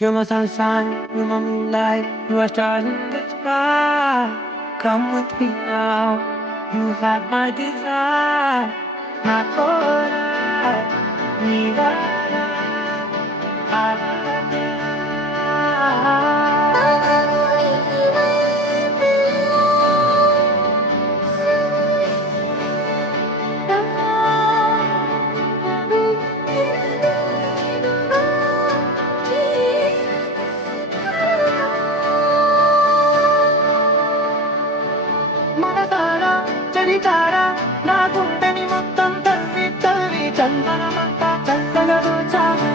You're my sunshine, you're my moonlight, you are stars in the sky. Come with me now, you have my desire. Not for I need మనసారా చరితారా నా గుండెని మొత్తం తల్లి తల్లి చందనమంతా చల్లగా దోచావే.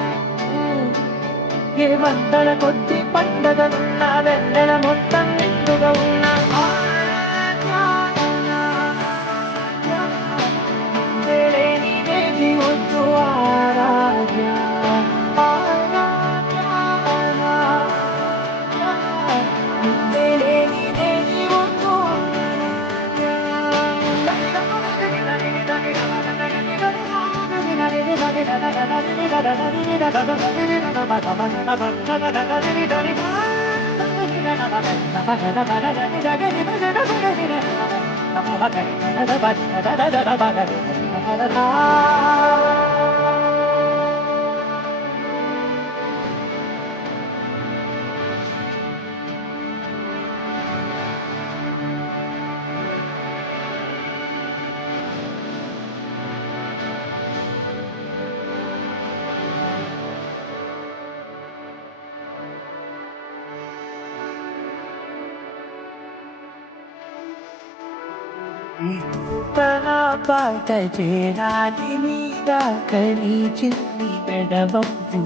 ఏ వందల కొద్ది పండగలున్నా వెన్నెల మొత్తం నిండుగా ఉన్నా నీవేది వద్దు ఆరాధ్య నీవేది వద్దు తన పాట చేరాలి మీద కలిచింది పెడబొప్పు